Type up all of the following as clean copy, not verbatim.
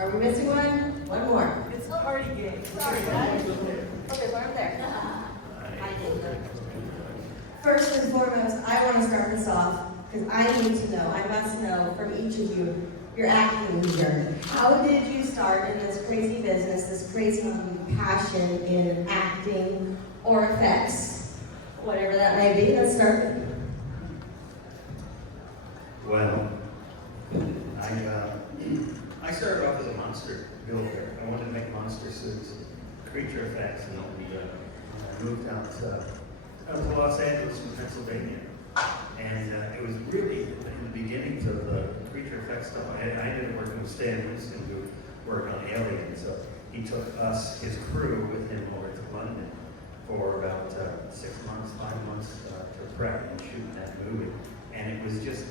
Are we missing one? One more. It's a party game. Sorry, guys. Oh, there's one there. I did. First and foremost, I want to start this off because I need to know, I must know from each of you, your acting journey. How did you start in this crazy business, this crazy passion in acting or effects? Whatever that may be, let's start with you. Well, I started off as a monster builder. I wanted to make monster suits, creature effects, and I moved out to Los Angeles from Pennsylvania. And it was really in the beginnings of the creature effects stuff. I ended up working with Stan Winston, who worked on Alien. So he took us, his crew, with him over to London for about 6 months, 5 months to prep and shoot that movie. And it was just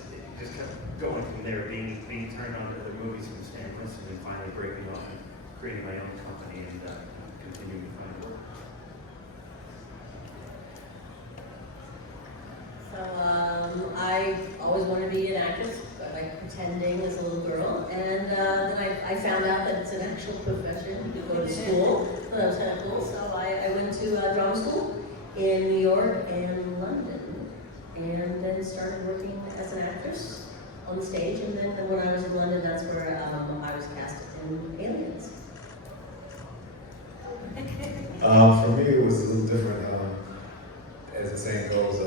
kept going from there, being turned on to other movies from Stan Winston, and finally breaking off and creating my own company and continuing to find work. So I always wanted to be an actress, but like pretending as a little girl, and then I found out that it's an actual profession to go to school. So that was kind of cool. So I went to drama school in New York and London, and then started working as an actress on the stage. And then when I was in London, that's where I was cast in Aliens. For me, it was a little different. As the saying goes,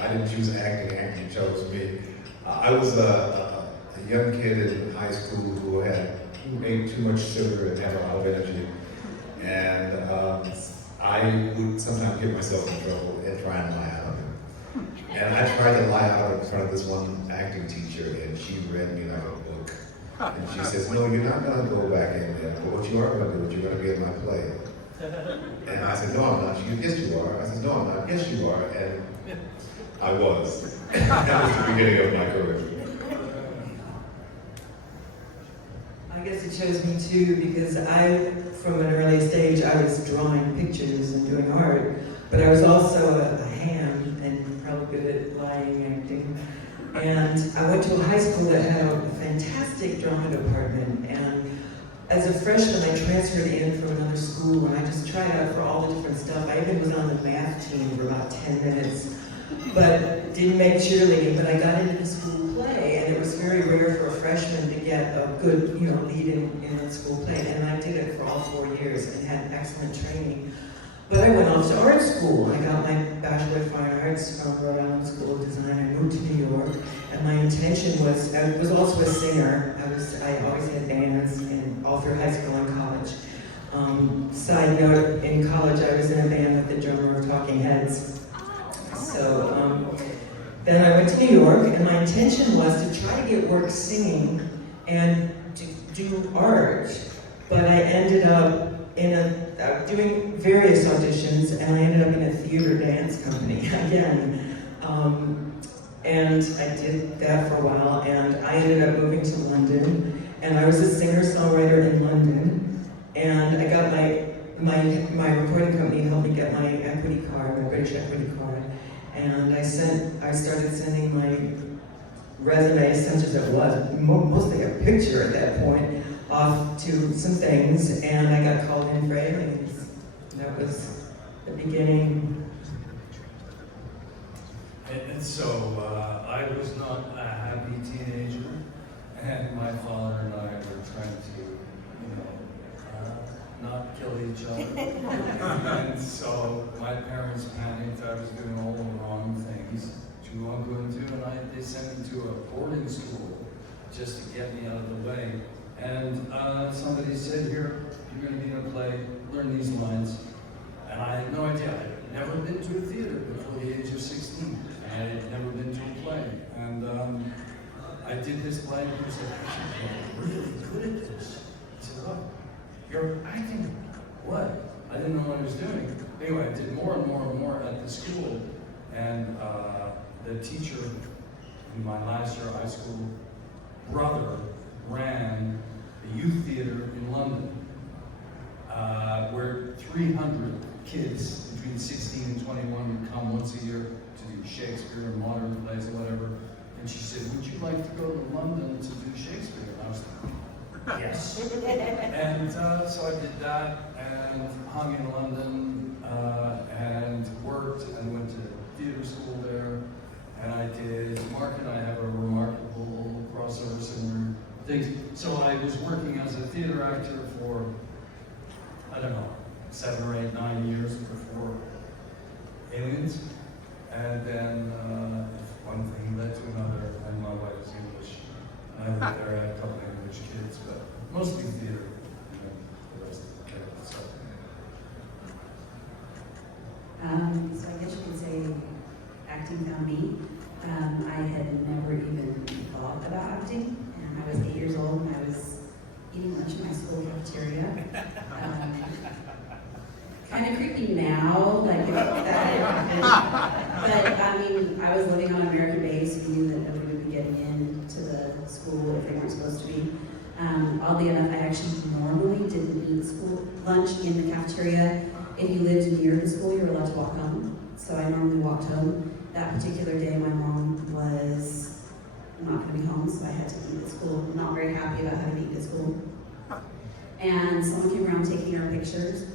I didn't choose acting, acting chose me. I was a young kid in high school who ate too much sugar and had a lot of energy. And I would sometimes get myself in trouble and try and lie out of it. And I tried to lie out in front of this one acting teacher, and she read me like a book. And she says, "No, you're not going to go back in there, but what you are going to do is you're going to be in my play." And I said, "No, I'm not." She goes, "Yes, you are." I said, "No, I'm not." "Yes, you are." And I was. That was the beginning of my career. I guess it chose me too, because from an early stage, I was drawing pictures and doing art, but I was also a ham and probably good at lying acting. And I went to a high school that had a fantastic drama department, and as a freshman, I transferred in from another school, and I just tried out for all the different stuff. I even was on the math team for about 10 minutes, but didn't make cheerleading. But I got into the school play, and it was very rare for a freshman to get a good, lead in the school play. And I did it for all 4 years and had excellent training. But I went off to art school. I got my Bachelor of Fine Arts from Rhode Island School of Design. I moved to New York, and my intention was, I was also a singer. I always had bands, and all through high school and college. Side note, in college I was in a band with the drummer of Talking Heads. So then I went to New York, and my intention was to try to get work singing and to do art, but I ended up doing various auditions, and I ended up in a theater dance company again. And I did that for a while, and I ended up moving to London, and I was a singer-songwriter in London, and I got my recording company helped me get my equity card, my British equity card, and I started sending my resume, such as it was, mostly a picture at that point, off to some things, and I got called in for Aliens. That was the beginning. And so I was not a happy teenager, and my father and I were trying to, not kill each other. And so my parents panicked. I was doing all the wrong things. You won't go into, and they sent me to a boarding school just to get me out of the way. And somebody said, "Here, you're going to be in a play, learn these lines." And I had no idea. I had never been to a theater before the age of 16. I had never been to a play. And I did this play, and he said, "You're really good at this." I said, "What?" "You're acting." "What?" I didn't know what I was doing. Anyway, I did more and more and more at the school. And the teacher in my last year of high school, brother, ran the youth theater in London, where 300 kids between 16 and 21 would come once a year to do Shakespeare and modern plays or whatever. And she said, "Would you like to go to London to do Shakespeare?" And I was like, Yes. And so I did that and hung in London and worked and went to theater school there. And I did Mark and I have a remarkable crossover similar things. So I was working as a theater actor for, I don't know, 7 or 8, 9 years before Aliens. And then one thing led to another, and my wife is English. I lived there, I had a couple of English kids, but mostly theater. And then the rest of the stuff. So I guess you could say acting found me. I had never even thought about acting, and I was 8 years old and I was eating lunch in my school cafeteria. Kind of creepy now, like if that had happened. But I mean, I was living on American base. We knew that nobody would be getting into the school if they weren't supposed to be. Oddly enough, I actually normally didn't eat school lunch in the cafeteria. If you lived near the school, you were allowed to walk home. So I normally walked home. That particular day, my mom was not going to be home, so I had to eat at school. Not very happy about having to eat at school. And someone came around taking our pictures.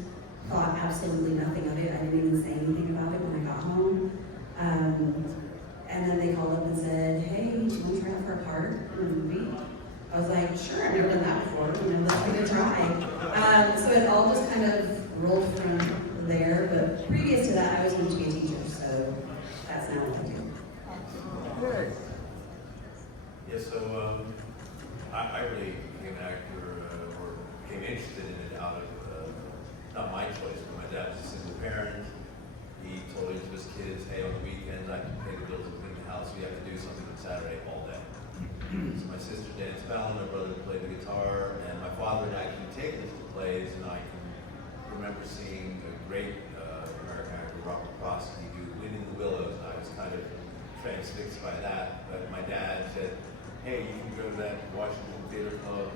Thought absolutely nothing of it. I didn't even say anything about it when I got home. And then they called up and said, "Hey, do you want to try out for a part in a movie?" I was like, "Sure, I've never done that before. Let's give it a try." So it all just kind of rolled from there. But previous to that, I was going to be a teacher, so that's now what I do. Good. Yeah, so I really became an actor or became interested in it out of not my choice, but my dad was a single parent. He told each of his kids, "Hey, on the weekends I can pay the bills and clean the house, so you have to do something on Saturday all day." So my sister danced ballet, my brother played the guitar, and my father would actually take us to plays, and I can remember seeing a great American actor, Robert Prosky, do Wind in the Willows, and I was kind of transfixed by that. But my dad said, "Hey, you can go to that Washington Theater Club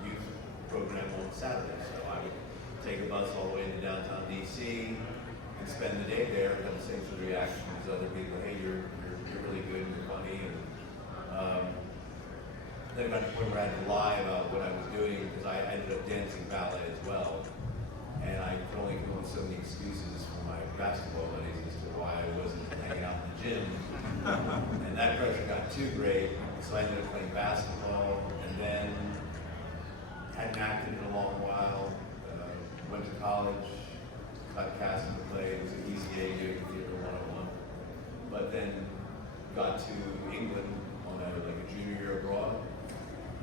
youth program on Saturday." So I would take a bus all the way into downtown DC and spend the day there and have the same sort of reaction as other people. "Hey, you're really good and you're funny." And then I got to the point where I had to lie about what I was doing because I ended up dancing ballet as well. And I could only come up with so many excuses for my basketball buddies as to why I wasn't hanging out in the gym. And that pressure got too great, so I ended up playing basketball and then hadn't acted in a long while. Went to college, got cast in the play, it was an ECA doing theater 101. But then got to England on a junior year abroad,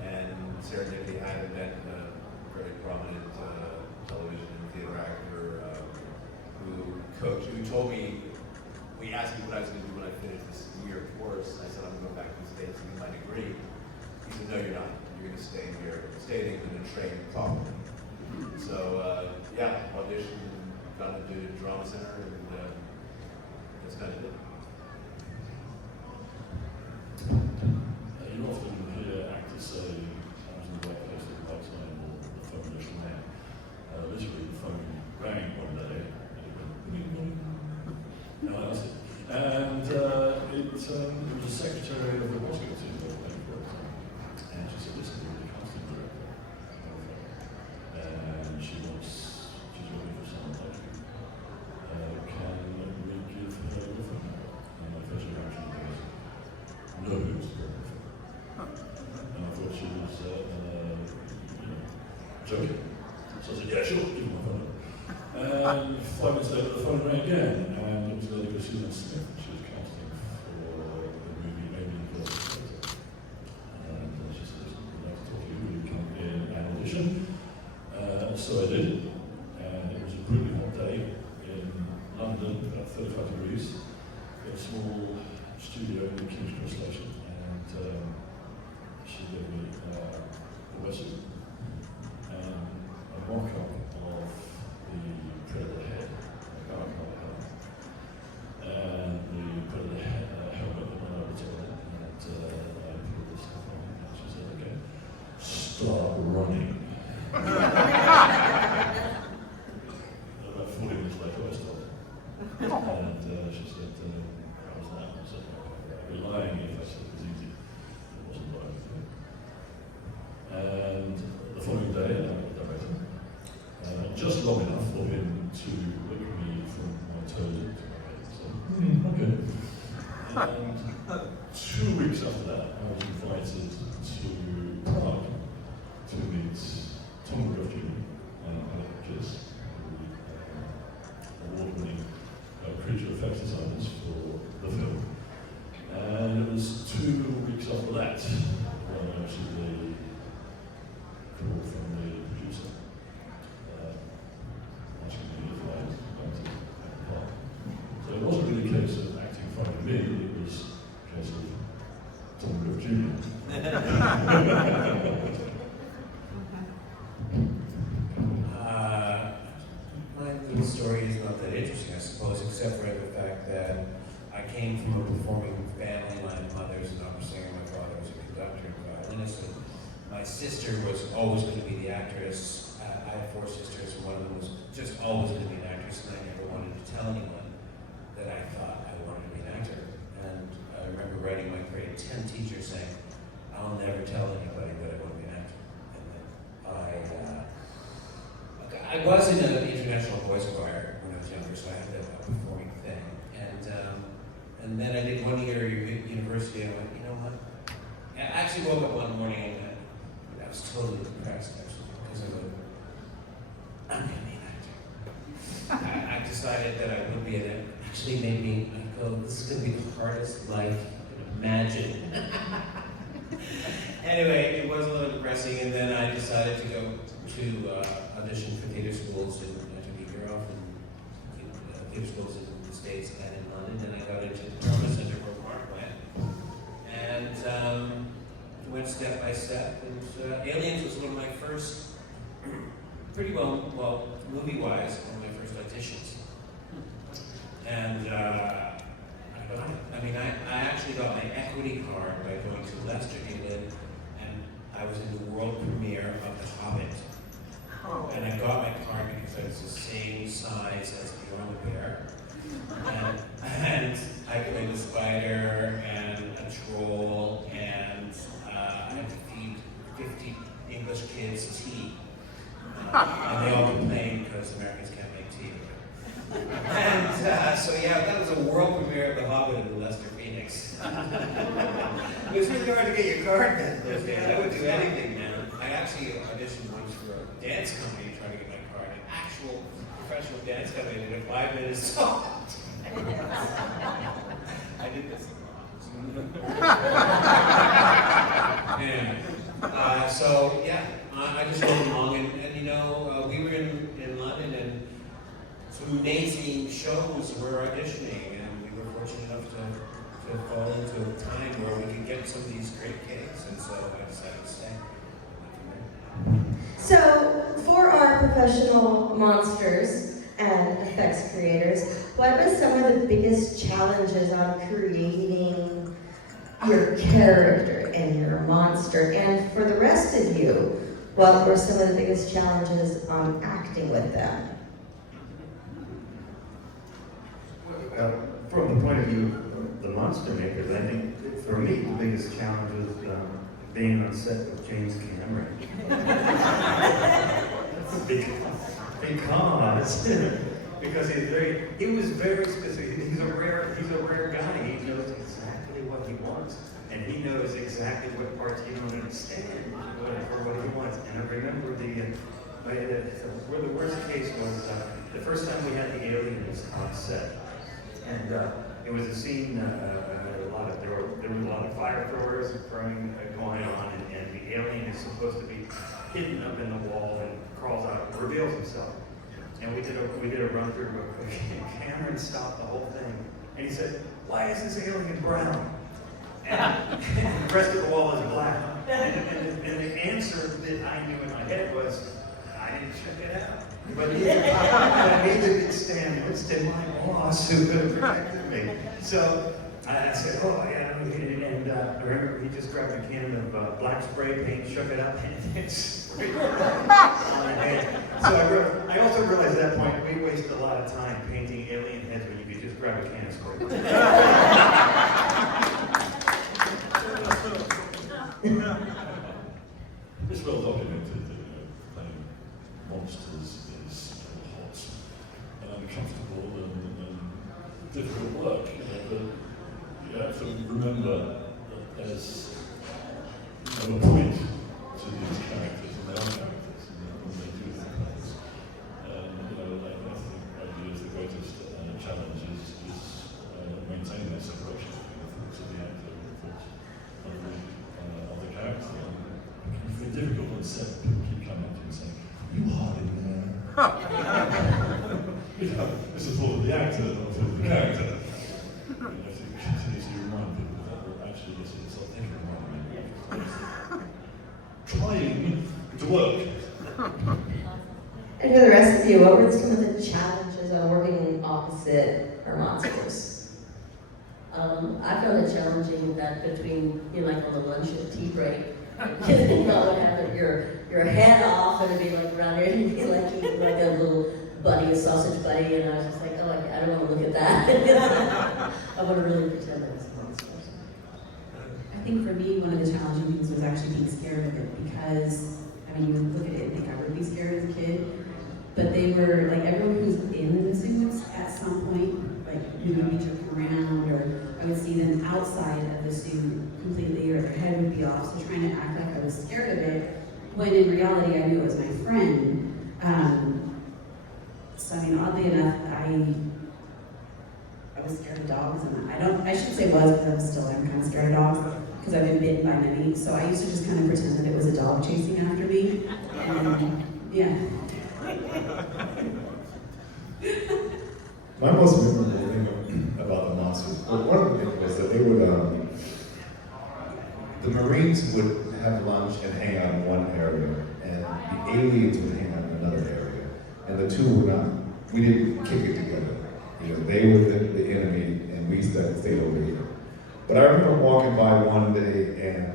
and serendipity had met a very prominent television and theater actor who told me, we asked me what I was going to do when I finished this year course, and I said, "I'm going to go back to the States and get my degree." He said, "No, you're not. You're going to stay here, stay in England and train properly." So, auditioned, got into the drama center, and that's kind of it. You often hear actors say, "I was in the right place at the right time," or "the phone just rang." Literally, the phone rang one day, and it went ring, ring. No, that's it. And it was a secretary of the Washington Theatre and she said, "Listen, you're the casting director." And she's looking for someone like you. Can we give her a phone number? And my first reaction was, "No, who's the phone?" And I thought she was joking. So I said, "Yeah, sure, give me my phone number." And 5 minutes later, the phone rang again, and it was a lady called Susan Smith. She was casting for the movie Alien vs. Predator. And she said, "I'd like to talk to you. Will you come in and audition?" So I did, and it was a pretty hot day in London, about 35 degrees, in a small studio in the King's Cross station, and she gave me the whistle and a mock-up of the Predator head, the gargoyle head, and the Predator helmet that went over to it, and I put this stuff on, and she said, "Okay, start running." About 40 minutes later, I stopped. And she said, "How was that?" I said, "I'd be lying if I said it was easy. It wasn't what I was doing." day, and I'm the director. Just long enough for him to look at me from my toes to my head. So, okay. And 2 weeks after that, I was invited to Prague to meet Tom Woodruff Jr. and Alex, award-winning creature effects designers for the film. And it was 2 weeks after that when I actually call from the producer, asking me if I was going to have a part. So it wasn't really a case of acting in front of me, it was a case of Tom Woodruff Jr. My little story is not that interesting, I suppose, except for the fact that I came from a performing family. My mother's an opera singer, my father was a conductor and violinist. My sister was always going to be the actress. I had 4 sisters, and one of them was just always going to be an actress, and I never wanted to tell anyone that I thought I wanted to be an actor. And I remember writing my grade 10 teacher saying, I'll never tell anybody that I want to be an actor. And then I was in an international voice choir when I was younger, so I had that performing thing. And then I did 1 year at university, and I went, you know what? I actually woke up one morning and I was totally depressed, actually, because I went, I'm going to be an actor. I decided that I would be an actor. Actually made me go, this is going to be the hardest life you can imagine. Anyway, it was a little depressing, and then I decided to go to audition for theater schools in Woodruff and theater schools in the States and in London. Then I got into the Drama Center for Parkland, and went step by step. And Aliens was one of my first, pretty well movie-wise, one of my first auditions. And I got it. I mean, I actually got my equity card by going to Leicester, England, and I was in the world premiere of The Hobbit. Oh. And I got my card because I was the same size as Bjorn the Bear. And I played a spider and a troll, and I had to feed 50 English kids tea. And they all complained because Americans can't make tea. And so yeah, that was a world premiere of The Hobbit in Leicester, Phoenix. It was really hard to get your card then those days. I would do anything now. I actually auditioned once for a dance company trying to get my card, an actual professional dance company that did 5 minutes song. I did this yeah. So yeah, I just went along, and you know, we were in London, and some amazing shows were auditioning, and we were fortunate enough to fall into a time where we could get some of these great gigs, and so I decided to stay. So, for our professional monsters and effects creators, what were some of the biggest challenges on creating your character and your monster? And for the rest of you, what were some of the biggest challenges on acting with them? From the point of view of the monster makers, I think for me the biggest challenge was being on set with James Cameron. Because he was very specific. He's a rare guy. He knows exactly what he wants, and he knows exactly what parts you don't understand or what he wants. And I remember where the worst case was the first time we had the aliens on set, and it was a scene. There were a lot of fire throwers throwing going on, and the alien is supposed to be hidden up in the wall and crawls out and reveals himself. And we did a run through real quick, and Cameron stopped the whole thing, and he said, "Why is this alien brown? And the rest of the wall is black." And the answer that I knew in my head was, I didn't check it out. But neither did Stan Winston, my boss, who could have protected me. So I said, "Oh yeah," and I remember he just grabbed a can of black spray paint, shook it up, and sprayed it on my head. So I also realized at that point we waste a lot of time painting alien heads when you could just grab a can of spray. It's well documented. monsters is hot and uncomfortable and difficult work. But you have to remember that there's a point to these characters and their own characters when they do their plays. I think ideally the greatest challenge is maintaining that separation between the thoughts of the actor and the thoughts of the character. It's very difficult on set. People keep coming up to you and saying, "You hard in there." This is all of the actor, not all of the character. You have to continuously remind people that actually this is something trying to work. And for the rest of you, what were some of the challenges of working opposite our monsters? I found it challenging that between, like on the lunch and tea break, you know, would have your head off and it'd be like around here and you'd be like eating like a little buddy, a sausage buddy, and I was just like, oh, I don't want to look at that. I want to really pretend that it's a monster. I think for me, one of the challenging things was actually being scared of it because, you would look at it and think I would be scared as a kid, but they were, like, everyone who's in the suits at some point, like, would be joking around, or I would see them outside of the suit completely, or their head would be off, so trying to act like I was scared of it, when in reality I knew it was my friend. So oddly enough, I was scared of dogs, and I shouldn't say was, because I'm kind of scared of dogs, because I've been bitten by many, so I used to just kind of pretend that it was a dog chasing after me, and yeah. My most memorable thing about the monsters, one of the things was that they would, the Marines would have lunch and hang out in one area, and the aliens would hang out in another area, and the two were not, we didn't kick it together. They were the enemy, and we stayed over here. But I remember walking by one day, and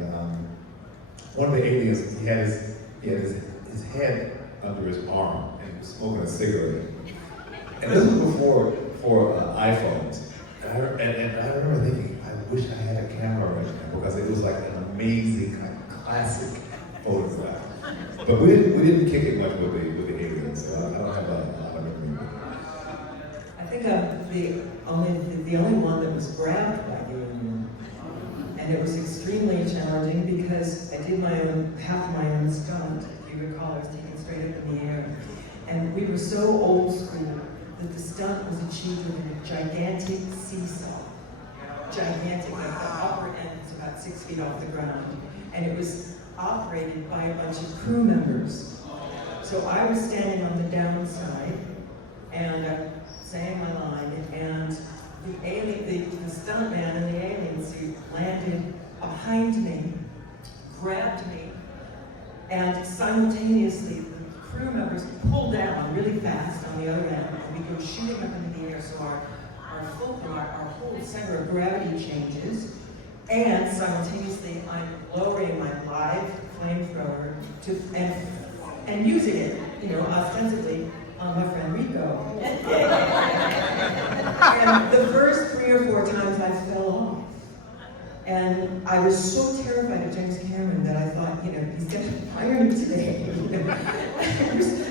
one of the aliens, he had his head under his arm, and he was smoking a cigarette. And this was before iPhones. And I remember thinking, I wish I had a camera right now, because it was like an amazing, kind of classic photograph. But we didn't kick it much with the aliens, so I don't have a lot of memory. I think the only one that was grabbed by the alien, and it was extremely challenging because I did half my own stunt. If you recall, I was taken straight up in the air, and we were so old school that the stunt was achieved with a gigantic seesaw. Gigantic, like the upper end is about 6 feet off the ground, and it was operated by a bunch of crew members. So I was standing on the downside, and I'm saying my line, and the stuntman in the alien suit landed behind me, grabbed me, and simultaneously the crew members pulled down really fast on the other end, and we go shooting up into the air, so our whole center of gravity changes, and simultaneously I'm lowering my live flamethrower and using it, ostensibly on my friend Ricco. And the first 3 or 4 times I fell off. And I was so terrified of James Cameron that I thought, he's gonna fire me today.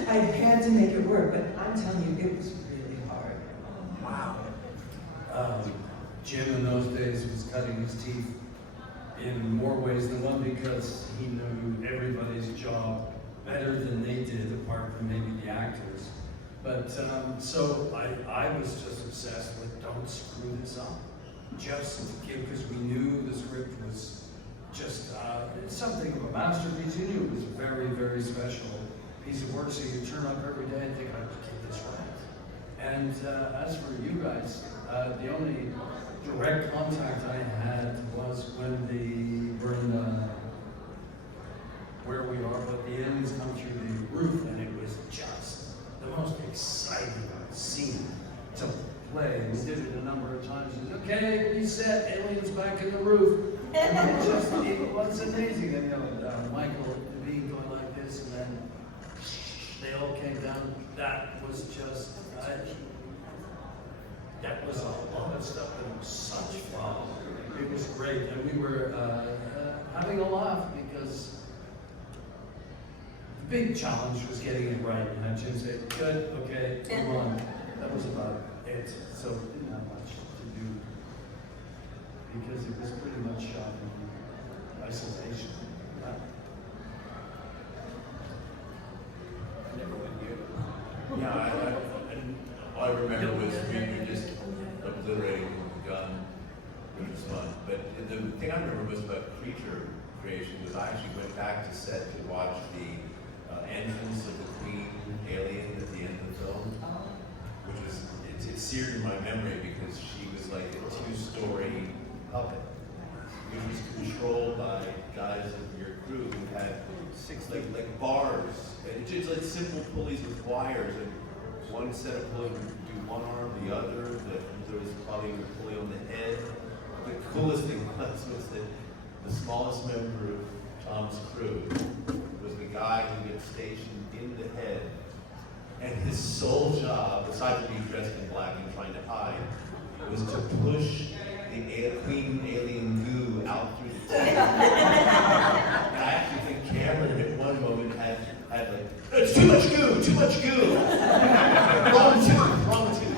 I had to make it work, but I'm telling you, it was really hard. Wow. Jim in those days was cutting his teeth in more ways than one because he knew everybody's job better than they did, apart from maybe the actors. But so I was just obsessed with don't screw this up. Just because we knew the script was just something of a masterpiece. You knew it was a very, very special piece of work, so you turn up every day and think, I have to get this right. And as for you guys, the only direct contact I had was when we're in where we are, but the aliens come through the roof, and it was just the most exciting scene to play. We did it a number of times. He said, okay, reset, aliens back in the roof. And it was amazing. And Michael Devine going like this, and then they all came down. That was just, that was a lot of stuff, and it was such fun. It was great, and we were having a laugh because big challenge was getting it right. And Jim said, good, okay, move on. That was about it. So didn't have much to do because it was pretty much shot in isolation. I never went near it. Yeah, all I remember was we were just obliterating with a gun, which was fun. But the thing I remember was about creature creation was I actually went back to set to watch the entrance of the Queen alien at the end of the film, which was, it's seared in my memory because she was like a 2-story puppet, which was controlled by guys of your crew who had like bars, and just like simple pulleys with wires, and one set of pulleys would do one arm, the other, there was probably a pulley on the head. The coolest thing was that the smallest member of Tom's crew was the guy who gets stationed in the head, and his sole job, besides being dressed in black and trying to hide, was to push the Queen alien goo out through the head. And I actually think Cameron at one moment had like, it's too much goo! Wrong tooth.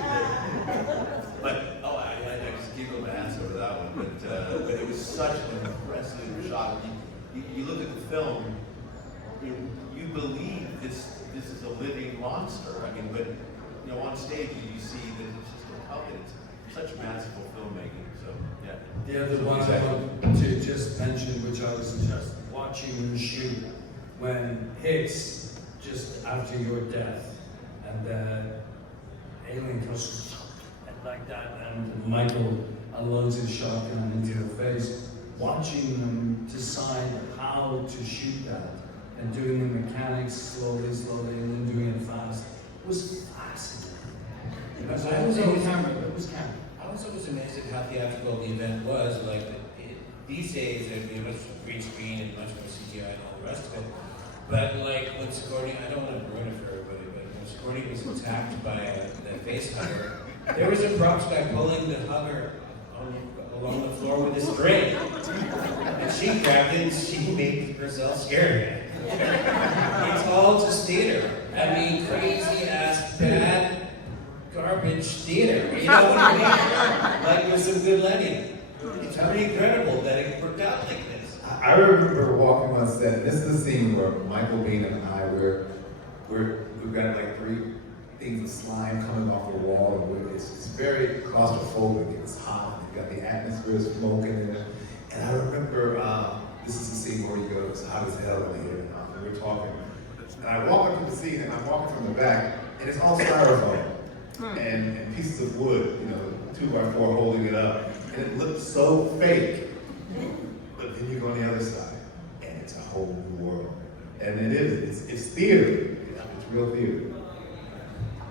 But, I just giggled my ass over that one, but it was such an impressive shot. You look at the film, you believe this is a living monster. I mean, but on stage you see that it's just a puppet. It's such masterful filmmaking. So yeah. The other one I want to just mention, which I was just watching him shoot when Hicks, just after your death, and the alien comes like that, and Michael unloads his shotgun into your face. Watching them decide how to shoot that and doing the mechanics slowly, and then doing it fast was fascinating. Because I was on camera, but it was camera. I was always amazed at how theatrical the event was. Like these days, there'd be much green screen and much more CGI and all the rest of it. But like when Sigourney, I don't want to ruin it for everybody, but when Sigourney was attacked by the face hugger, there was a props guy pulling the hugger along the floor with a string, and she grabbed it and she made herself scared. It's all just theater. I mean, crazy ass bad garbage theater. You know what I mean? Like with some good lighting. It's pretty incredible that it worked out like this. I remember walking on set, and this is the scene where Michael Biehn and I, we've got like 3 things of slime coming off the wall, and it's very claustrophobic. It's hot, and you've got the atmosphere smoking in it. And I remember, this is the scene where he goes, it's hot as hell in here, and we're talking. And I walk up to the scene, and I'm walking from the back, and it's all styrofoam. And pieces of wood, 2x4 holding it up. And it looks so fake. But then you go on the other side, and it's a whole new world. And it is, it's theater. It's real theater.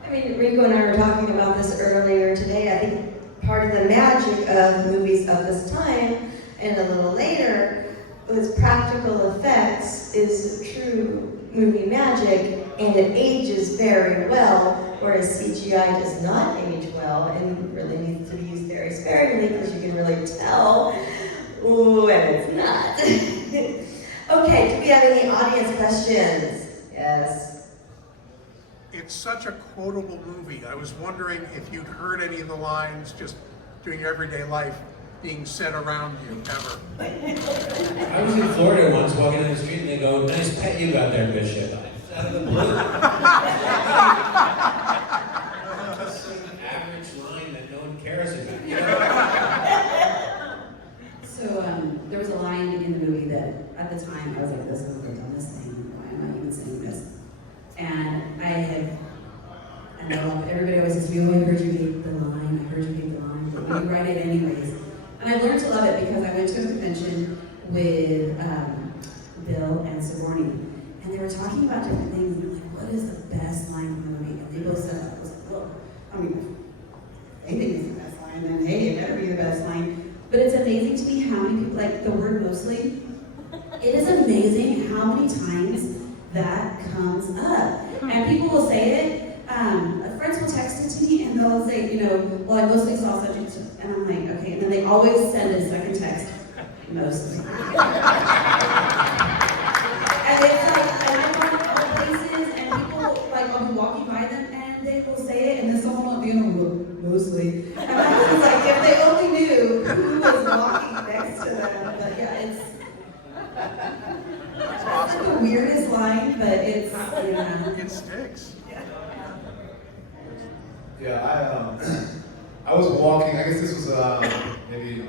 I mean, Ricco and I were talking about this earlier today. I think part of the magic of movies of this time and a little later was practical effects is true movie magic, and it ages very well, whereas CGI does not age well and really needs to be used very sparingly because you can really tell when it's not. Okay, do we have any audience questions? Yes. It's such a quotable movie. I was wondering if you'd heard any of the lines just doing your everyday life being said around you, ever. I was in Florida once walking down the street and they go, nice pet you got there, Bishop. It's out of the blue. Just some average line that no one cares about. You know? So there was a line in the movie that at the time I was like, this is the dumbest thing. Why am I even saying this? And everybody always says, I heard you hate the line, I heard you hate the line, but we write it anyways. And I learned to love it because I went to a convention with Bill and Sigourney, and they were talking about different things, and they're like, what is the best line in the movie? And they both said that. I was like, well, I mean, if they think it's the best line, then hey, it better be the best line. But it's amazing to me how many people, like the word mostly, it is amazing how many times that comes up. And people will say it, friends will text it to me and they'll say, well, I mostly saw such and such. And I'm like, okay. And then they always send a second text, mostly. And it's like, and I don't but it's, yeah. It sticks. Yeah, I was walking, I guess this was maybe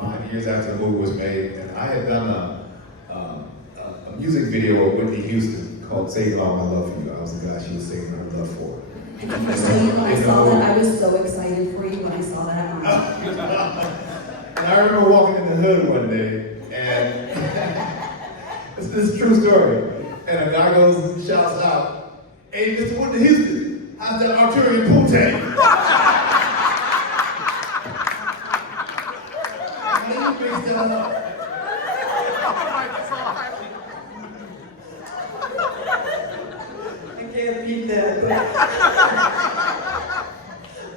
5 years after the movie was made, and I had done a music video of Whitney Houston called Save All My Love For You. I was the guy she was saving her love for. And when I saw that, I was so excited for you when I saw that. And I remember walking in the hood one day, and this is a true story, and a guy goes and shouts out, "Hey, Mr. Whitney Houston, how's that arterial poontang?" And then he picks that up. I can't beat that.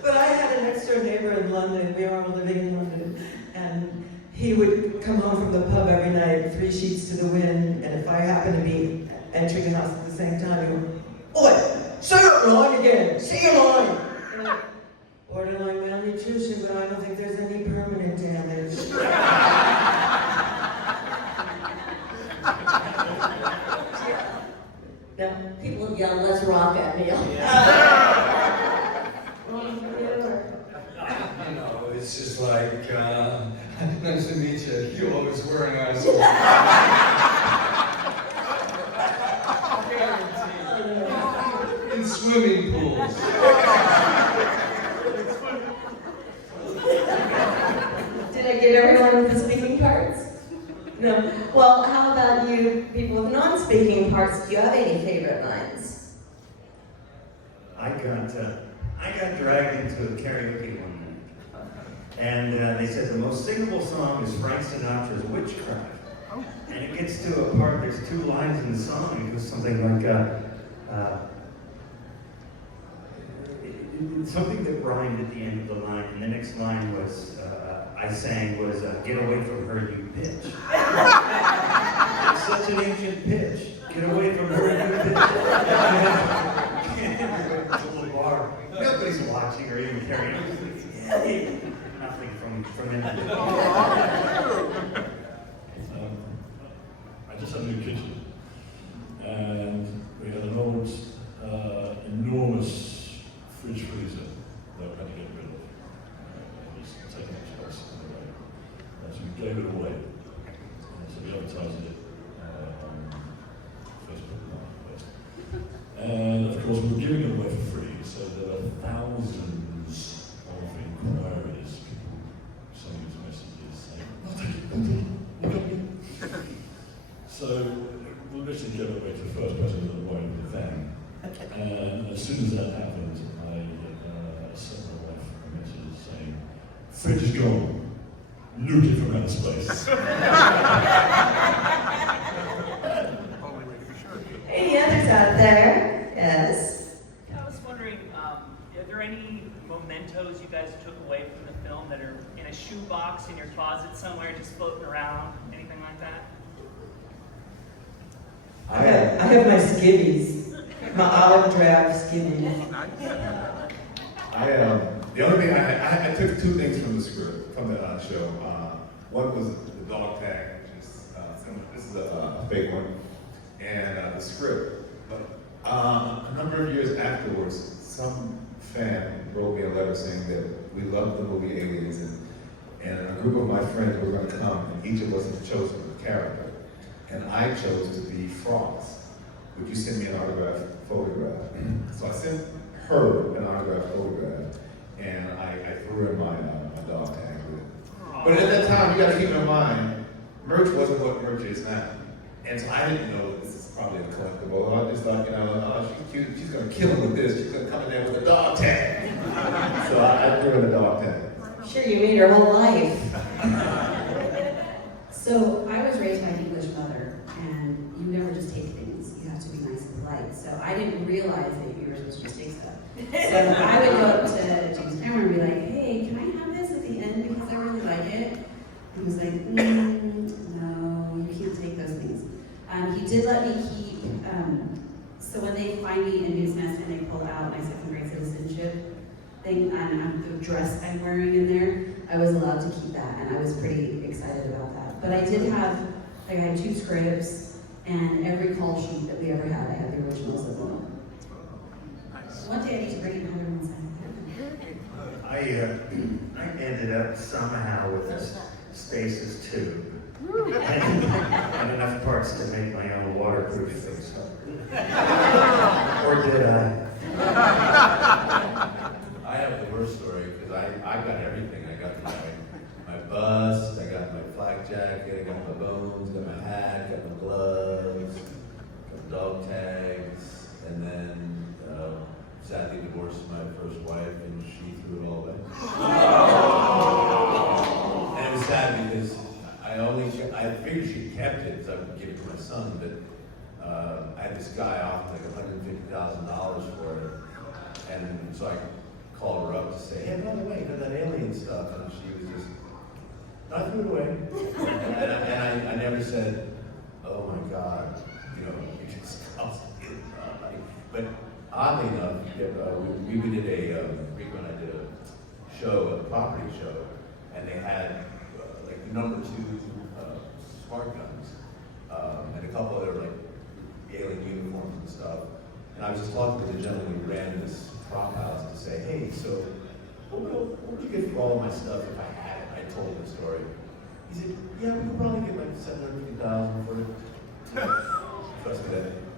But I had an next door neighbor in London. We were all living in London. And he would come home from the pub every night, 3 sheets to the wind. And if I happened to be entering the house at the same time, he would, "Oi, say your line again. Say your line." And I, "Borderline malnutrition, but I don't think there's any permanent damage." Now, people yell, "Let's rock" at me. You know, it's just like, nice to meet you. You're always wearing eyes. In swimming pools. Did I get everyone with the speaking parts? No. Well, how about you people with non-speaking parts? Do you have any favorite lines? I got dragged into a karaoke one night, and they said the most singable song is Frank Sinatra's "Witchcraft," and it gets to a part. There's 2 lines in the song. It goes something like something that rhymed at the end of the line, and the next line was I sang was "Get away from her, you bitch." It's such an ancient pitch. Get away from her, you bitch. It's a little bar. Nobody's watching or even carrying on. Nothing from anything. I just had a new kitchen, and we had an old, enormous fridge freezer that we had to get rid of. It was taking up space in the way. So we gave it away. So we advertised it on Facebook Marketplace. And of course, we were giving it away for free, so there were thousands of inquiries, people sending us messages saying, "No, take it, don't take it, look at me." So we eventually gave it away to the first person that wanted the van. And as soon as that happened, I sent my wife a message saying, "Fridge is gone, nuke it from outer space." Only way to be sure. Any others out there? Yes. I was wondering, are there any mementos you guys took away from the film that are in a shoebox in your closet somewhere, just floating around, anything like that? I have my skivvies, my olive drab skivvies. The only thing I took 2 things from the script, from the show. One was the dog tag, which is this is a fake one, and the script. But a number of years afterwards, some fan wrote me a letter saying that we loved the movie Aliens, and a group of my friends were going to come, and each of us had chosen a character, and I chose to be Frost. Would you send me an autographed photograph? So I sent her an autographed photograph, and I threw in my dog tag with it. But at that time, you got to keep in mind, merch wasn't what merch is now. And so I didn't know that this is probably a collectible. I just thought, oh, she's cute, she's going to kill him with this. She's going to come in there with a dog tag. So I threw in a dog tag. Sure, you made her whole life. So I was raised by an English mother, and you never just take things. You have to be nice and polite. So I didn't realize that you were supposed to just take stuff. So I would go up to James Cameron and be like, "Hey, can I have this at the end because I really like it?" And he was like, "No, you can't take those things." He did let me keep, so when they find me in News Nest and they pull out my second grade citizenship thing and the dress I'm wearing in there, I was allowed to keep that, and I was pretty excited about that. But I did have, like, I had 2 scripts, And every call sheet that we ever had, I had the originals of them. One day I need to bring it home and say, I ended up somehow with this stasis tube. And enough parts to make my own waterproof things. Or did I? I have the worst story because I got everything. I got my bust, I got my flak jacket, I got my bones, got my hat, got my gloves, got dog tags, and then sadly divorced my first wife and she threw it all away. And it was sad because I figured she kept it because I would give it to my son, but I had this guy offered like $150,000 for it. And so I called her up to say, hey, by the way, you know that alien stuff? And she was just, I threw it away. and I never said, oh my God, you just cost it. But oddly enough, we did Ricco and I did a show, a property show, and they had like the number 2 smart guns, and a couple other like alien uniforms and stuff. And I was just talking to the gentleman who ran this prop house to say, hey, so what would you get for all of my stuff if I had it? I told him the story. He said, yeah, we could probably get like $750,000 for it. Trust me,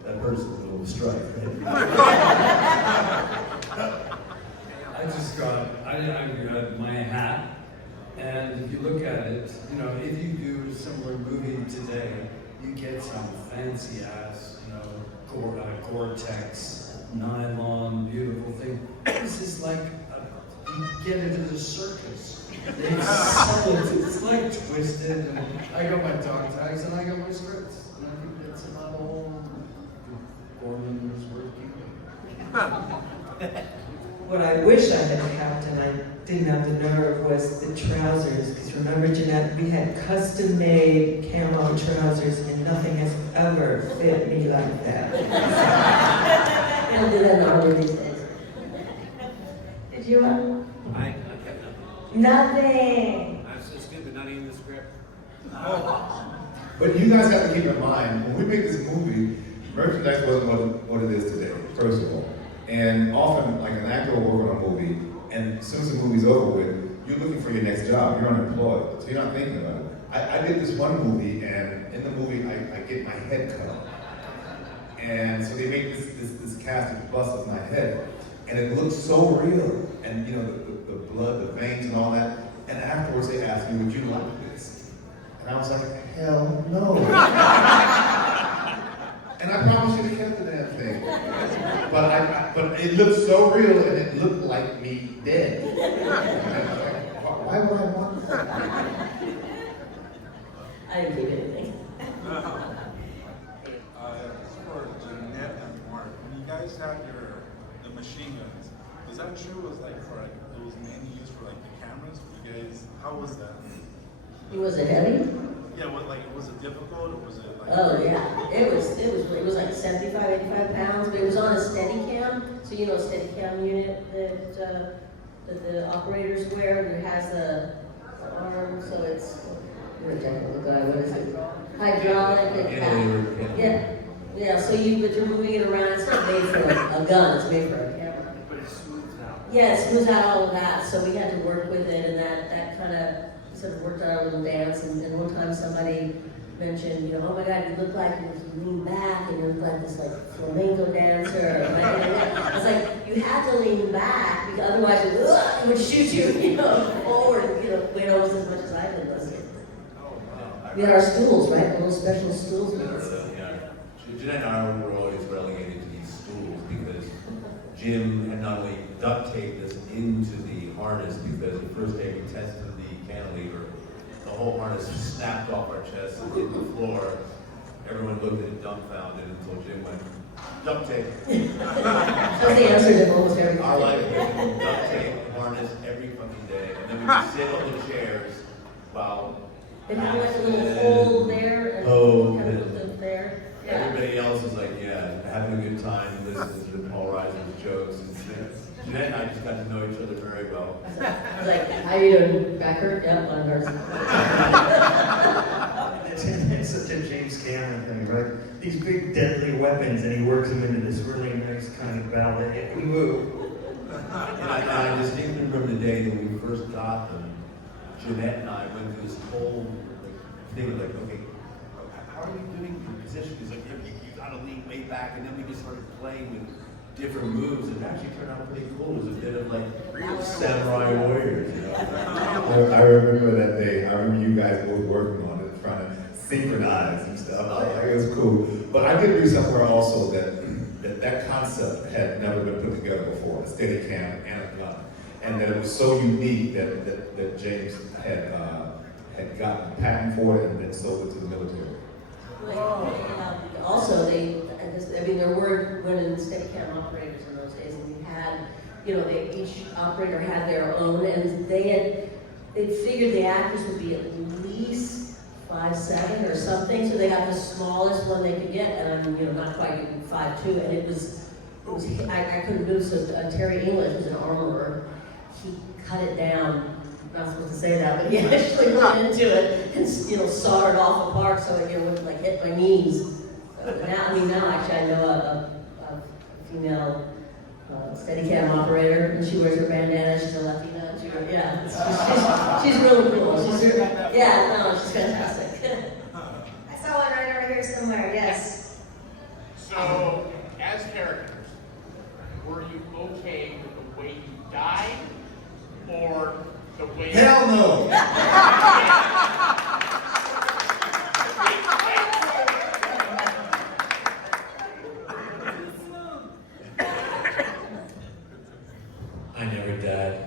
that person's a little strike, right? I got my hat, and if you look at it, if you do a similar movie today, you get some fancy ass, Gore-Tex, nylon, beautiful thing. This is like, you get into the circus. It's like twisted, and I got my dog tags, and I got my scripts. And I think that's about all Gorman was working. What I wish I had kept, and I didn't have the nerve, was the trousers. Because remember, Jeanette, we had custom-made camo trousers, and nothing has ever fit me like that. I don't do that in our these days. Did you? I kept nothing. Nothing. I was so stupid, not even the script. But you guys have to keep in mind, when we make this movie, merchandise wasn't what it is today, first of all. And often, like an actor will work on a movie, and as soon as the movie's over with, you're looking for your next job. You're unemployed, so you're not thinking about it. I did this one movie, and in the movie, I get my head cut off. And so they make this cast of bust of my head, and it looks so real. And the blood, the veins, and all that. And afterwards, they asked me, "Would you like this?" And I was like, "Hell no." And I promise you to kept the damn thing. But it looked so real, and it looked like me dead. And I was like, why would I want that? I didn't keep anything. For Jeanette and Mark, when you guys had the machine guns, is that true? Was like for like it was mainly used for like the cameras? You guys, how was that? Was it heavy? Yeah, was it difficult or was it like? Oh yeah, it was like 75, 85 pounds, but it was on a Steadicam. So a Steadicam unit that the operators wear that has the arm, so it's you're a technical guy. What is it? Hydraulic. Yeah. So you're moving it around. It's not made for a gun. It's made for a camera. But it smooths out. Yeah, it smooths out all of that. So we had to work with it, and that kind of sort of worked out a little dance. And one time somebody mentioned, oh my God, you look like you lean back and you look like this flamenco dancer. And I was like, you had to lean back because otherwise it would shoot you, forward, weight almost as much as I did. We had our stools, right? Little special stools. Jeanette and I were always relegated to these stools because Jim had not only duct taped us into the harness because the first day we tested the cantilever, the whole harness snapped off our chests and hit the floor. Everyone looked at it dumbfounded until Jim went, duct tape. That's the answer to almost everything. Our life was duct tape, harness every fucking day. And then we would sit on the chairs while It had like a little hole there and kind of put them there. Yeah. Everybody else is like, having a good time, listening to Paul Reiser's jokes. And Jeanette and I just got to know each other very well. I was like, how you doing? Back hurt? Yep, one person. It's such a James Cameron thing, right? these big deadly weapons, and he works them into this really nice kind of ballet move. And I distinctly remember the day that we first got them. Jeanette and I went through this whole thing of like, okay, how are you doing your position? Because like you gotta lean way back, and then we just started playing with different moves, and it actually turned out pretty cool. It was a bit of like real samurai warriors, you know. I remember that day. I remember you guys both working on it, trying to synchronize and stuff. Like, it was cool. But I did read somewhere also that concept had never been put together before, a Steadicam and a gun, and that it was so unique that James had gotten a patent for it and then sold it to the military. Also, there were women Steadicam operators in those days, and we had, each operator had their own, and they figured the actors would be at least 5'7" or something, so they got the smallest one they could get, and I'm, not quite even 5'2", and it was I couldn't move, so Terry English was an armorer. He cut it down. I'm not supposed to say that, but he actually went into it and soldered off apart so it wouldn't like hit my knees. Now actually I know a female Steadicam operator, and she wears her bandana. She's a Latina. She's really cool. She's fantastic. I saw one right over here somewhere, yes. So, as characters, were you okay with the way you died, or the way... Hell no! I never died.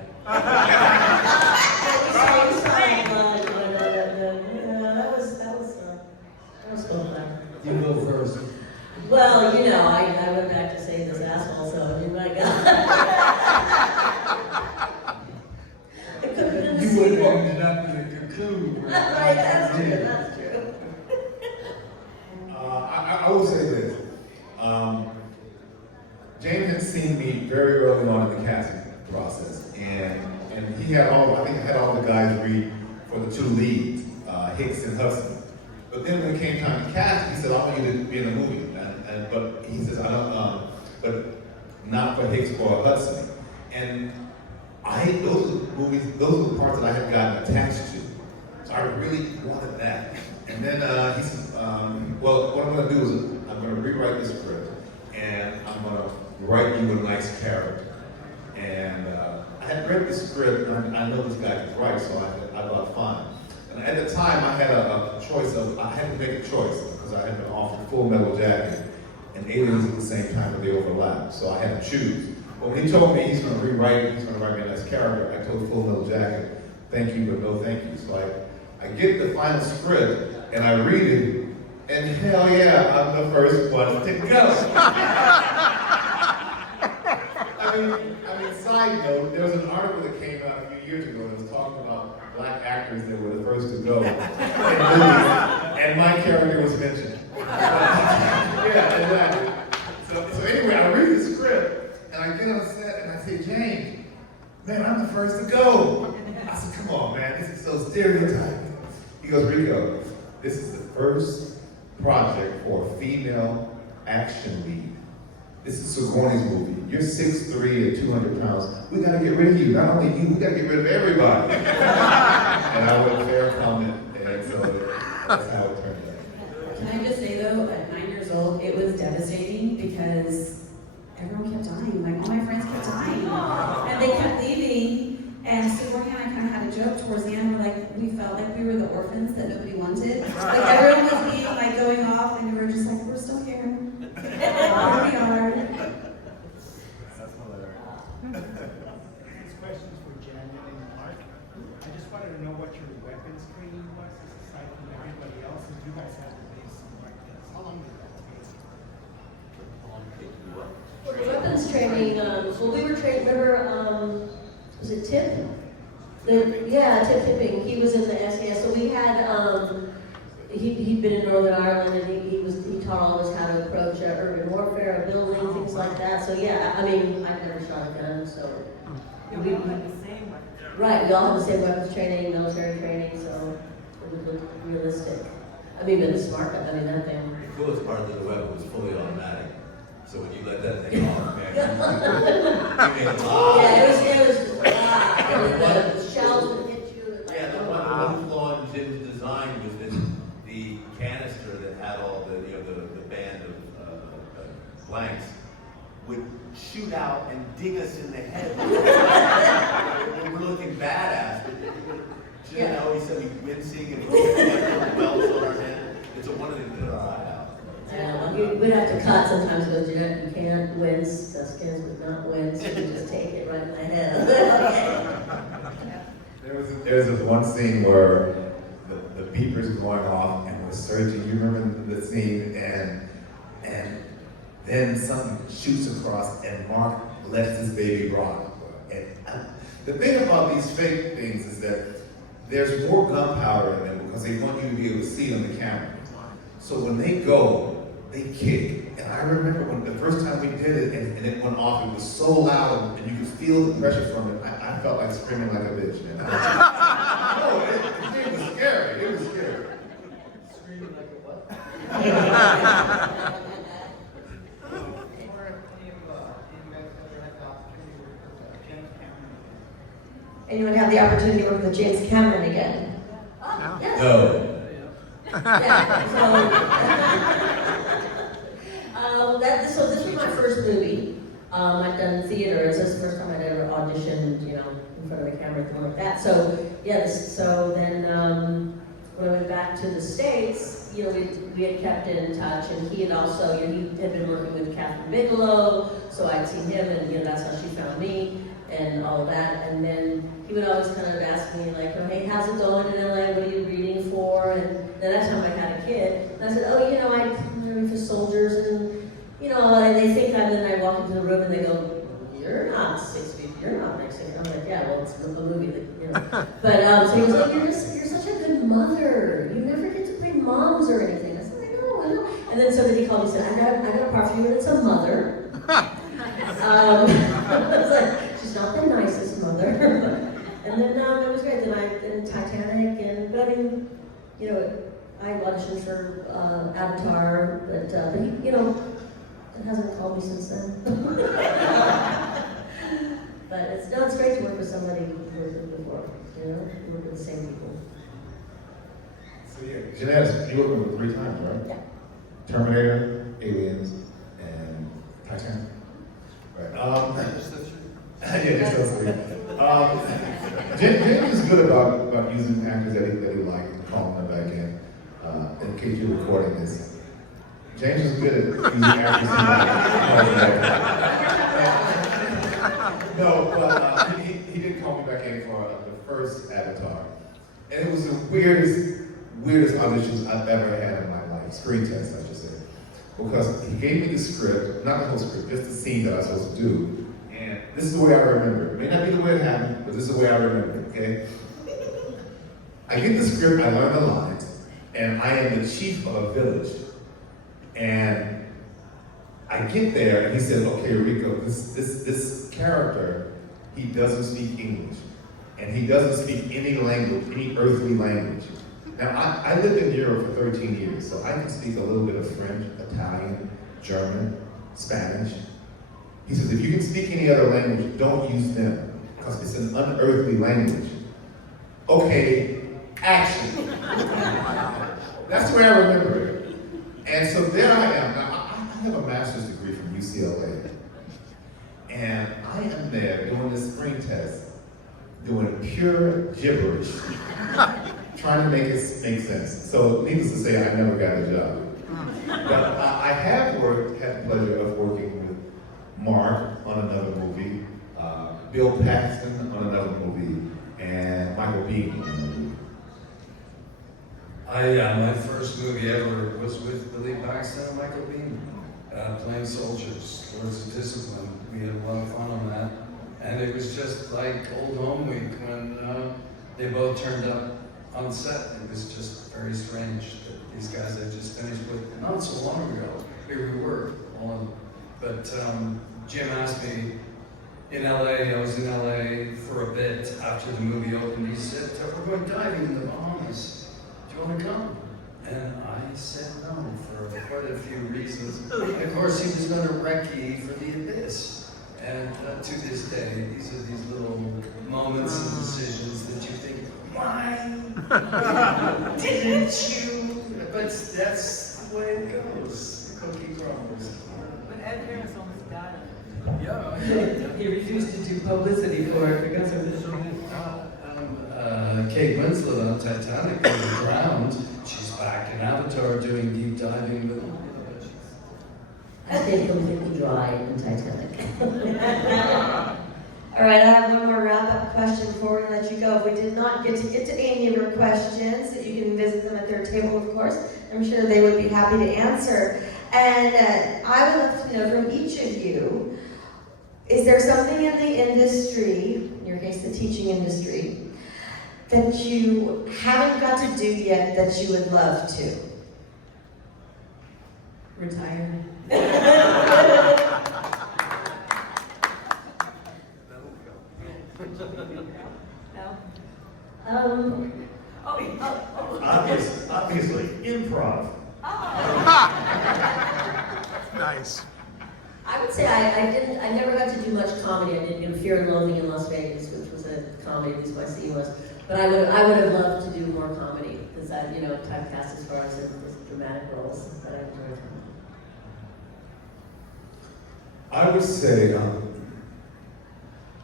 That was fun. You go first. Well, I went back to save this asshole, so my God. It could have been the You would sequel. have ended up in a cocoon. Right, that's true. I will say this. James had seen me very early on in the casting process, and he had I think I had all the guys read for the two leads, Hicks and Hudson. But then when it came time to cast, he said, "I want you to be in a movie," but he says, "I don't," but not for Hicks or Hudson. And those are the parts that I had gotten attached to. So I really wanted that. And then he said, "Well, what I'm going to do is I'm going to rewrite the script, and I'm going to write you a nice character." And I had read the script, and I know this guy could write, so I thought, fine. And at the time, I had a choice I had to make a choice because I had been offered Full Metal Jacket and Aliens at the same time, but they overlapped, so I had to choose. But when he told me he's going to rewrite it, he's going to write me a nice character, I told Full Metal Jacket, "Thank you, but no thank you." So I get the final script, and I read it, and hell yeah, I'm the first one to go. I mean, side note, there was an article that came out a few years ago that was talking about black actors that were the first to go in movies, and my character was mentioned. Yeah, exactly. So anyway, I read the script, and I get on set, and I say, "James, man, I'm the first to go." I said, "Come on, man, this is so stereotyping." He goes, "Ricco, this is the first project for a female action lead. This is Sigourney's movie. You're 6'3" and 200 pounds. We gotta get rid of you. Not only you, we gotta get rid of everybody." And I went fair comment, and so that's how it turned out. Can I just say though, at 9 years old, it was devastating because everyone kept dying. Like all my friends kept dying, and they kept leaving. And Sigourney and I kind of had a joke towards the end. We felt like we were the orphans that nobody wanted. Like everyone was being going off, and we were just like, we're still here. Here we are. This question is for Jeanette and Mark. I just wanted to know what your weapons training was, aside from everybody else, and you guys have the base like this. How long did that take? Well, the weapons training, we were trained, remember, was it Tip? Tip Tipping. He was in the SAS, so we had, he'd been in Northern Ireland, and he taught all of us how to approach urban warfare, building, things like that. So yeah, I've never shot a gun, so. We all had the same weapons. Right, we all had the same weapons training, military training, so it would look realistic. But the smart gun, that thing. coolest part is that the weapon was fully automatic. So when you let that thing off, man, you made a lot. Yeah, it was the shells would hit you. Yeah, the one flaw in Jim's design was that the canister that had all the, the band of blanks would shoot out and ding us in the head. We're looking badass. Jim always said we wincing and we had welts on our head. It's a wonder they put our eye out. We'd have to cut sometimes because Jeanette, you can't wince. Us kids would not wince. You just take it right in the head. There's this one scene where the beeper's going off and we're searching. You remember the scene, and then something shoots across and Mark lets his baby rock. And the thing about these fake things is that there's more gunpowder in them because they want you to be able to see it on the camera. So when they go, they kick. And I remember when the first time we did it and it went off, it was so loud and you could feel the pressure from it. I felt like screaming like a bitch, man. It was scary. It was scary. Screaming like a what? Anyone have the opportunity to work with James Cameron again? Yes. No. So this was my first movie. I'd done theater. It's the first time I'd ever auditioned, in front of a camera, something like that. So so then when I went back to the States, we had kept in touch, and he had also, he had been working with Catherine Bigelow, so I'd seen him, and that's how she found me, and all of that. And then he would always kind of ask me like, oh, hey, how's it going in LA? What are you reading for? And then that time I had a kid, and I said, oh, I'm reading for soldiers, and and they think then I walk into the room and they go, you're not 6 feet, you're not Mexican. I'm like, yeah, well, it's a movie that, But so he was like, you're such a good mother. You never get to play moms or anything. I said, I know. And then so then he called me and said, I got a part for you, and it's a mother. I was like, she's not the nicest mother. And then it was great. Then I did Titanic, but I mean, I auditioned for Avatar, but he, it hasn't called me since then. But it's great to work with somebody you've worked with before, work with the same people. So yeah, Jeanette, you worked with 3 times, right? Yeah. Terminator, Aliens, and Titanic. Right. Yeah, just those 3. James is good about using actors that he likes and calling them back in. In case you're recording this, James is good at using actors he likes. No, but he did call me back in for the first Avatar, and it was the weirdest auditions I've ever had in my life. Screen test, I should say, because he gave me the script, not the whole script, just the scene that I was supposed to do. And this is the way I remember it. It may not be the way it happened, but this is the way I remember it, okay? I get the script, I learn the lines, and I am the chief of a village. And I get there, and he says, okay, Ricco, this character, he doesn't speak English. And he doesn't speak any language, any earthly language. Now, I lived in Europe for 13 years, so I can speak a little bit of French, Italian, German, Spanish. He says, if you can speak any other language, don't use them, because it's an unearthly language. Okay, action. That's the way I remember it. And so there I am. Now, I have a master's degree from UCLA. And I am there doing this screen test, doing pure gibberish, trying to make it make sense. So needless to say, I never got a job. But I have had the pleasure of working with Mark on another movie, Bill Paxton on another movie, and Michael Biehn on another movie. My first movie ever was with Billy Paxton and Michael Biehn, playing soldiers, Lords of Discipline. We had a lot of fun on that. And it was just like old home week when they both turned up on set. It was just very strange that these guys had just finished with, not so long ago, here we were, all of them. But Jim asked me, in LA, I was in LA for a bit after the movie opened. He said, we're going diving in the Bahamas. Do you want to come? And I said no for quite a few reasons. And of course, he was going to recce for the abyss. And to this day, these are these little moments and decisions that you think, why didn't you? But that's the way it goes. The cookie crumbles. But Ed Harris almost got it. Yeah. He refused to do publicity for it because of the Kate Winslet on Titanic on the ground. She's back in Avatar doing deep diving with I did completely dry in Titanic. All right, I have one more wrap-up question before we let you go. If we did not get to any of your questions, you can visit them at their table, of course. I'm sure they would be happy to answer. And I would love to know from each of you, is there something in the industry, in your case the teaching industry, that you haven't got to do yet that you would love to? Retired. Obviously, improv. Nice. I would say I never got to do much comedy. I did Fear and Loathing in Las Vegas, which was a comedy, at least my scene was. But I would have loved to do more comedy, because I, typecast as far as the dramatic roles that I enjoyed. I would say,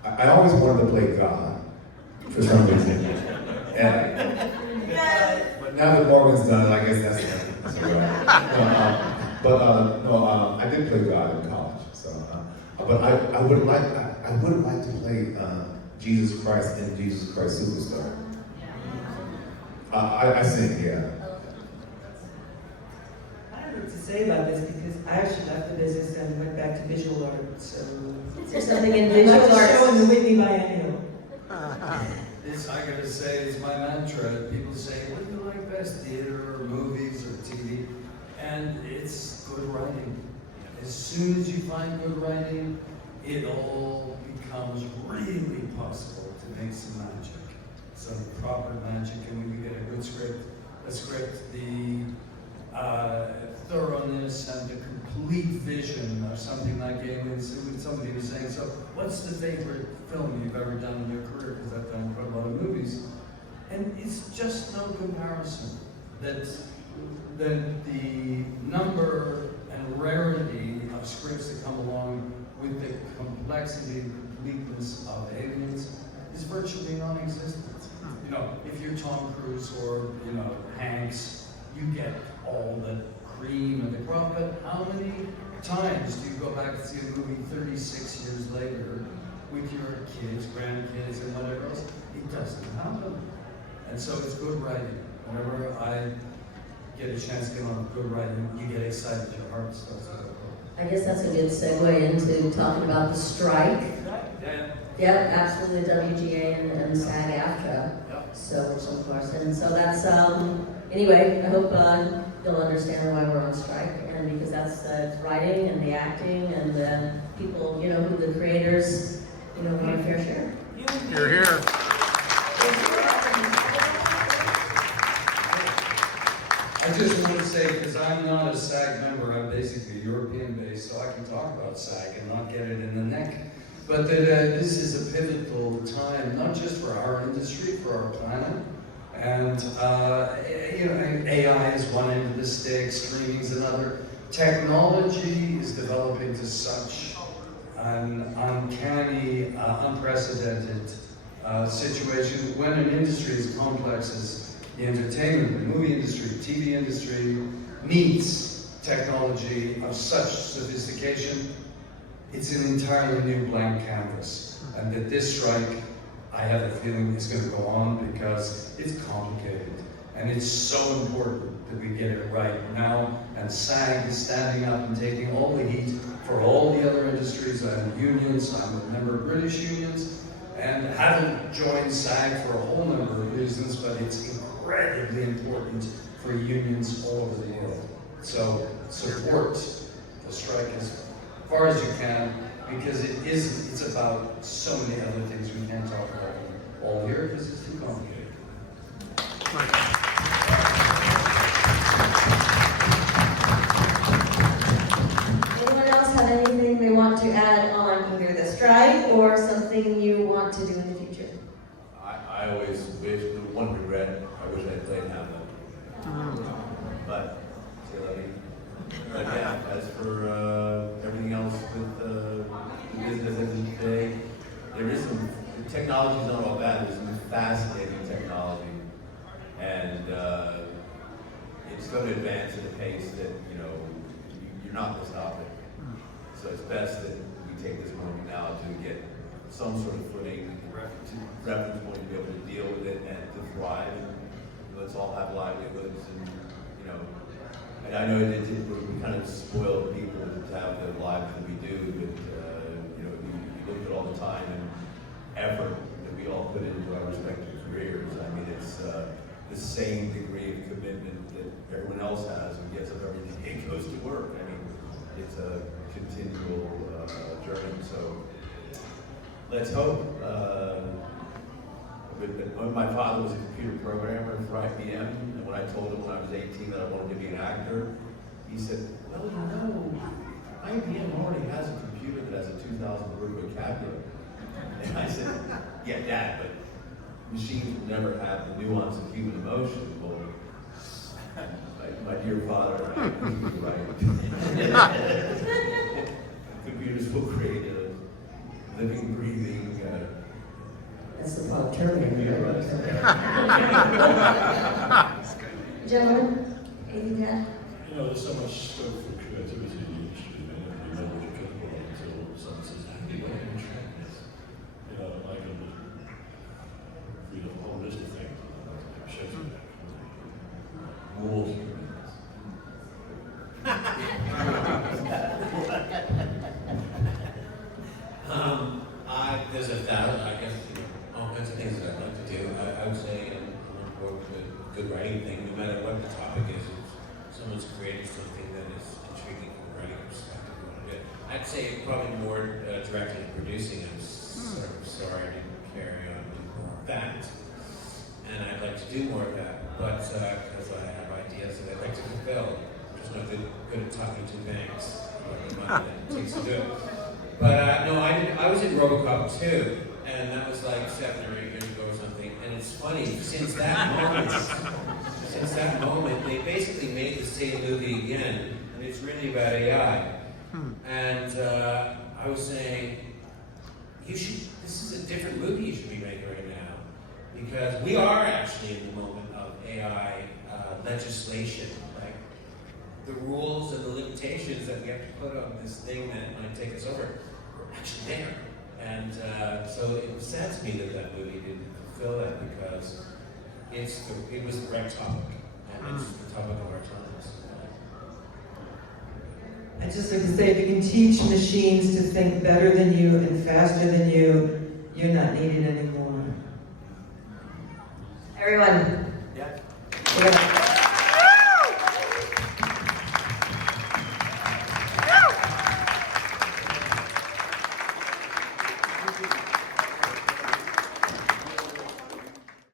I always wanted to play God, for some reason. But now that Morgan's done it, I guess that's all right. I did play God in college. So, but I would like to play Jesus Christ in Jesus Christ Superstar. I sing, yeah. I don't know what to say about this because I actually left the business and went back to visual art. So Is there something in I visual like to arts? show in the Whitney Biennial. This, I gotta say, is my mantra. People say, what do you like best, theater or movies or TV? And it's good writing. As soon as you find good writing, it all becomes really possible to make some magic. Some proper magic, and when you get a good script, the thoroughness and the complete vision of something like somebody was saying, so what's the favorite film you've ever done in your career? Because I've done quite a lot of movies. And it's just no comparison that the number and rarity of scripts that come along with the complexity and completeness of Aliens is virtually non-existent. If you're Tom Cruise or, Hanks, you get all the cream and the crop, but how many times do you go back and see a movie 36 years later with your kids, grandkids, and whatever else? It doesn't happen. And so it's good writing. Whenever I get a chance to get on good writing, you get excited, your heart starts to go. I guess that's a good segue into talking about the strike. Yeah. Yep, absolutely, WGA and SAG-AFTRA. So, of course, and so that's, anyway, I hope you'll understand why we're on strike, and because that's writing and the acting and the people, who the creators, want a fair share. You're here. I just want to say, because I'm not a SAG member, I'm basically European-based, so I can talk about SAG and not get it in the neck. But that this is a pivotal time, not just for our industry, for our planet. And, AI is one end of the stick, streaming is another. Technology is developing to such an uncanny, unprecedented situation when an industry as complex as the entertainment, the movie industry, TV industry meets technology of such sophistication. It's an entirely new blank canvas, and that this strike, I have a feeling, is going to go on because it's complicated, and it's so important that we get it right now, and SAG is standing up and taking all the heat for all the other industries and unions. I'm a member of British unions, and haven't joined SAG for a whole number of reasons, but it's incredibly important for unions all over the world. So support the strike as far as you can, because it's about so many other things we can't talk about all here because it's too complicated. or something you want to do in the future? I always wish, the one regret, I wish I played Hamlet. But, but yeah, as for everything else with the business of the day, there is some, the technology is not all bad, there's some fascinating technology. And it's going to advance at a pace that, you know, you're not going to stop it. So it's best that we take this moment now to get some sort of footing, reference point to be able to deal with it and to thrive. And let's all have livelihoods and, you know, and I know we kind of spoiled people to have the lives that we do, but, you know, you look at all the time and effort that we all put into our respective careers. I mean, it's the same degree of commitment that everyone else has who gets up every day and goes to work. I mean, it's a continual journey. So let's hope. My father was a computer programmer for IBM, and when I told him when I was 18 that I wanted to be an actor, he said, well, you know, IBM already has a computer that has a 2,000 word vocabulary. And I said, yeah, Dad, but machines will never have the nuance of human emotion. Well, my dear father, I think you're right. Computers will create a living, breathing. That's the plot Terminator. Gentlemen, anything to add? You know, there's so much scope for creativity in the industry. You know what you're capable of until someone says, how do you want to train this? You know, I can read a whole list of things. Shakespeare. Walls. There's I guess, all kinds of things that I'd like to do. I would say I'm on board with a good writing thing, no matter what the topic is. If someone's created something that is intriguing from a writing perspective, I'd say probably more directing and producing. I'm sort of sorry I didn't carry on with more of that. And I'd like to do more of that, but because I have ideas that I'd like to fulfill. I'm just not good at talking to banks, or the money that it takes to do it. But no, I was in RoboCop 2, and that was like 7 or 8 years ago or something. And it's funny, since that moment, they basically made the same movie again, and it's really about AI. And I was saying, this is a different movie you should be making right now, because we are actually in the moment of AI legislation. Like the rules and the limitations that we have to put on this thing that might take us over. Actually there. And so it was sad to me that movie didn't fulfill that, because it was the right topic, and it's the topic of our times. I just like to say, if you can teach machines to think better than you and faster than you, you're not needed anymore. Everyone. Yeah. Yeah.